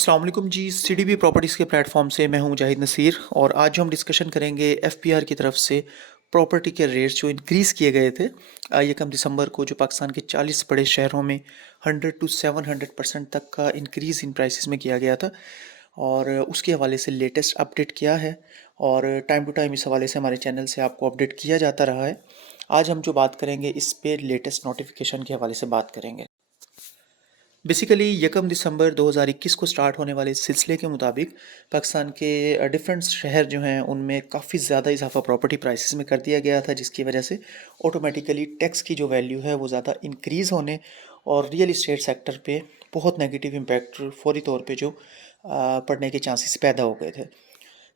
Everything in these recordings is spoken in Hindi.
अस्सलाम वालेकुम जी। सीडीबी प्रॉपर्टीज़ के प्लेटफॉर्म से मैं हूं मुजाहिद नसीर और आज जो हम डिस्कशन करेंगे एफपीआर की तरफ से प्रॉपर्टी के रेट्स जो इंक्रीज़ किए गए थे यकम दिसंबर को, जो पाकिस्तान के 40 बड़े शहरों में 100 to 700% तक का इंक्रीज़ इन प्राइसेस में किया गया था और उसके हवाले से लेटेस्ट अपडेट किया है और टाइम टू टाइम इस हवाले से हमारे चैनल से आपको अपडेट किया जाता रहा है। आज हम जो बात करेंगे इस पे लेटेस्ट नोटिफिकेशन के हवाले से बात करेंगे। बेसिकली यकम दिसंबर 2021 को स्टार्ट होने वाले इस सिलसिले के मुताबिक पाकिस्तान के डिफरेंट शहर जो हैं उनमें काफ़ी ज़्यादा इजाफा प्रॉपर्टी प्राइसेस में कर दिया गया था, जिसकी वजह से ऑटोमेटिकली टैक्स की जो वैल्यू है वो ज़्यादा इंक्रीज़ होने और रियल इस्टेट सेक्टर पे बहुत नेगेटिव इम्पैक्ट फौरी तौर पे जो पड़ने के चांसेस पैदा हो गए थे।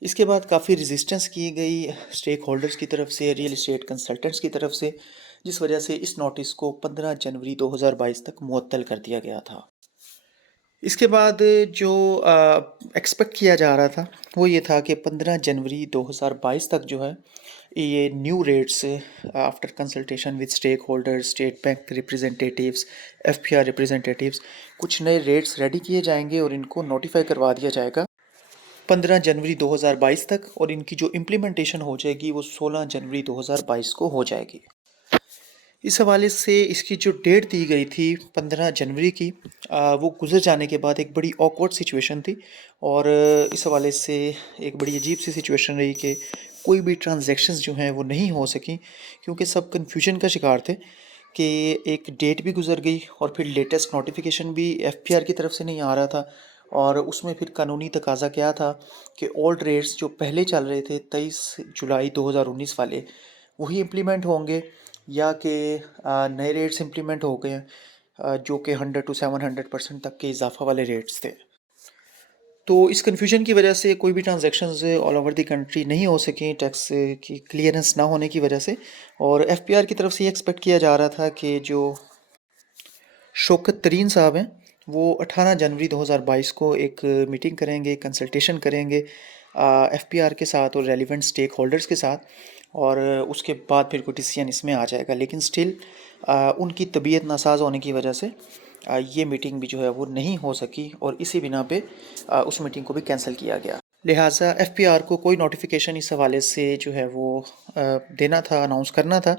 इसके बाद काफ़ी रेजिस्टेंस की गई स्टेक होल्डर्स की तरफ से, रियल इस्टेट कंसल्टेंट्स की तरफ से, जिस वजह से इस नोटिस को 15 जनवरी 2022 तक मुअत्तल कर दिया गया था। इसके बाद जो एक्सपेक्ट किया जा रहा था वो ये था कि 15 जनवरी 2022 तक जो है ये new rates after consultation with stakeholders, state bank representatives, FPR representatives, कुछ नए रेट्स रेडी किए जाएंगे और इनको नोटिफाई करवा दिया जाएगा 15 जनवरी 2022 तक, और इनकी जो इम्प्लीमेंटेशन हो जाएगी वो 16 जनवरी 2022 को हो जाएगी। इस हवाले से इसकी जो डेट दी गई थी 15 जनवरी की, वो गुजर जाने के बाद एक बड़ी ऑकवर्ड सिचुएशन थी और इस हवाले से एक बड़ी अजीब सी सिचुएशन रही कि कोई भी ट्रांजैक्शंस जो हैं वो नहीं हो सकी, क्योंकि सब कन्फ्यूजन का शिकार थे कि एक डेट भी गुजर गई और फिर लेटेस्ट नोटिफिकेशन भी एफपीआर की तरफ से नहीं आ रहा था और उसमें फिर कानूनी तकाजा क्या था कि ओल्ड रेट्स जो पहले चल रहे थे 23 जुलाई 2019 वाले वही इम्प्लीमेंट होंगे या कि नए रेट्स इम्प्लीमेंट हो गए हैं, जो कि 100 to 700% तक के इजाफा वाले रेट्स थे। तो इस कन्फ्यूजन की वजह से कोई भी transactions all over the country नहीं हो सकी टैक्स की क्लियरेंस ना होने की वजह से, और एफपीआर की तरफ से ये एक्सपेक्ट किया जा रहा था कि जो शौकत तरीन साहब हैं वो 18 जनवरी 2022 को एक मीटिंग करेंगे, कंसल्टेशन करेंगे एफपीआर के साथ और रेलिवेंट स्टेक होल्डर्स के साथ, और उसके बाद फिर कोई डिसीजन इसमें आ जाएगा। लेकिन स्टिल उनकी तबीयत नासाज होने की वजह से ये मीटिंग भी जो है वो नहीं हो सकी और इसी बिना पे उस मीटिंग को भी कैंसिल किया गया। लिहाजा एफपीआर को कोई नोटिफिकेशन इस हवाले से जो है वो देना था, अनाउंस करना था,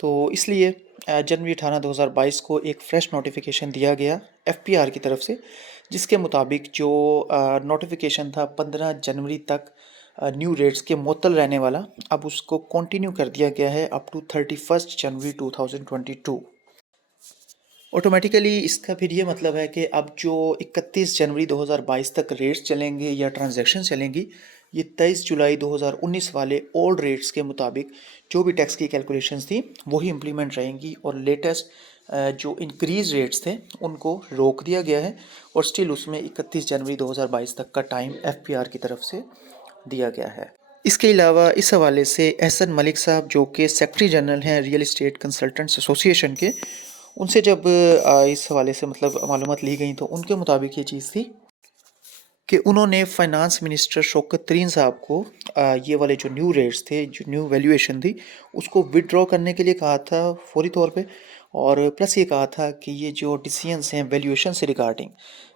तो इसलिए जनवरी 18 2022 को एक फ़्रेश नोटिफिकेशन दिया गया एफपीआर की तरफ से, जिसके मुताबिक जो नोटिफिकेशन था 15 जनवरी तक न्यू रेट्स के मुअत्तल रहने वाला, अब उसको कंटिन्यू कर दिया गया है अप टू 31 जनवरी 2022। ऑटोमेटिकली इसका फिर ये मतलब है कि अब जो 31 जनवरी 2022 तक रेट्स चलेंगे या ट्रांजैक्शन चलेंगी, ये 23 जुलाई 2019 वाले ओल्ड रेट्स के मुताबिक जो भी टैक्स की कैलकुलेशंस थी वही इम्प्लीमेंट रहेंगी और लेटेस्ट जो इंक्रीज रेट्स थे उनको रोक दिया गया है और स्टिल उसमें 31 जनवरी 2022 तक का टाइम एफपीआर की तरफ से दिया गया है। इसके अलावा इस हवाले से एहसन मलिक साहब, जो कि सेक्रेटरी जनरल हैं रियल इस्टेट कंसल्टेंट्स एसोसिएशन के, उनसे जब इस हवाले से मतलब मालूमात ली गई तो उनके मुताबिक ये चीज़ थी कि उन्होंने फाइनेंस मिनिस्टर शौकत तरीन साहब को ये वाले जो न्यू रेट्स थे, जो न्यू वैल्यूएशन थी, उसको विड्रॉ करने के लिए कहा था फौरी तौर पे, और प्लस ये कहा था कि ये जो डिसीजंस हैं वैल्यूएशन से रिगार्डिंग,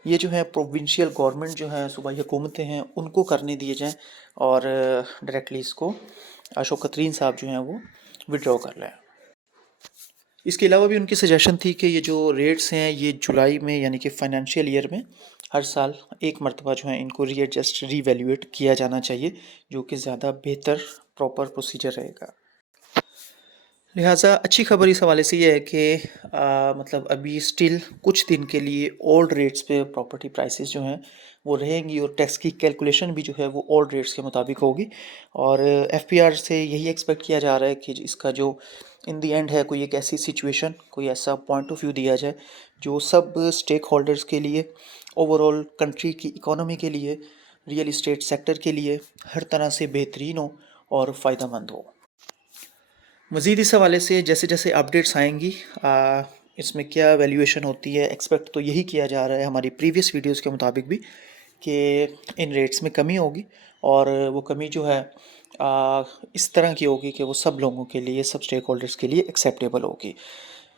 ये जो है प्रोविंशियल गवर्नमेंट जो है, सूबाई हुकूमतें हैं, उनको करने दिए जाएँ और डायरेक्टली इसको शौकत तरीन साहब जो हैं वो विड्रॉ कर लें। इसके अलावा भी उनकी सजेशन थी कि ये जो रेट्स हैं ये जुलाई में यानी कि फाइनेंशियल ईयर में हर साल एक मरतबा जो है इनको रीएडजस्ट रीवैल्यूएट किया जाना चाहिए, जो कि ज़्यादा बेहतर प्रॉपर प्रोसीजर रहेगा। लिहाजा अच्छी खबर इस हवाले से ये है कि मतलब अभी स्टिल कुछ दिन के लिए ओल्ड रेट्स पे प्रॉपर्टी प्राइसेस जो हैं वो रहेंगी और टैक्स की कैलकुलेशन भी जो है वो ओल्ड रेट्स के मुताबिक होगी, और एफपीआर से यही एक्सपेक्ट किया जा रहा है कि इसका जो इन दी एंड है कोई एक ऐसी सिचुएशन, कोई ऐसा पॉइंट ऑफ व्यू दिया जाए जो सब स्टेक होल्डर्स के लिए, ओवरऑल कंट्री की इकोनॉमी के लिए, रियल इस्टेट सेक्टर के लिए हर तरह से बेहतरीन हो और फ़ायदा मंद हो। मज़ीद इस हवाले से जैसे जैसे अपडेट्स आएंगी इसमें क्या वैल्यूएशन होती है, एक्सपेक्ट तो यही किया जा रहा है हमारी प्रीवियस वीडियोस के मुताबिक भी कि इन रेट्स में कमी होगी, और वो कमी जो है इस तरह की होगी कि वो सब लोगों के लिए, सब स्टेक होल्डर्स के लिए एक्सेप्टेबल होगी।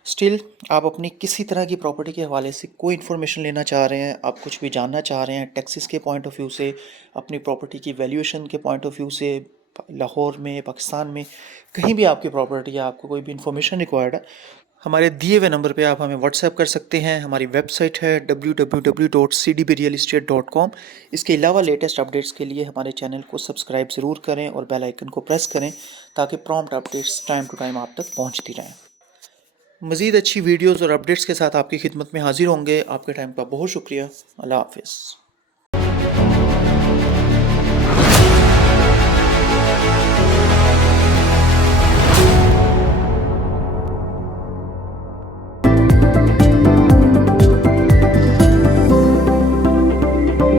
स्टिल आप अपनी किसी तरह की प्रॉपर्टी के हवाले से कोई इन्फॉर्मेशन लेना चाह रहे हैं, आप कुछ भी जानना चाह रहे हैं टैक्सेस के पॉइंट ऑफ व्यू से, अपनी प्रॉपर्टी की वैल्यूएशन के पॉइंट ऑफ व्यू से, लाहौर में, पाकिस्तान में, कहीं भी आपकी प्रॉपर्टी या आपको कोई भी इन्फॉर्मेशन रिक्वायर्ड है, हमारे दिए हुए नंबर पे आप हमें व्हाट्सएप कर सकते हैं। हमारी वेबसाइट है www.cdbrealestate.com। इसके अलावा लेटेस्ट अपडेट्स के लिए हमारे चैनल को सब्सक्राइब ज़रूर करें और बेल आइकन को प्रेस करें ताकि prompt updates time to time आप तक पहुंचती रहें। मज़ीद अच्छी वीडियोज़ और अपडेट्स के साथ आपकी खिदमत में हाजिर होंगे। आपके टाइम का बहुत शुक्रिया। अल्लाह हाफिज़।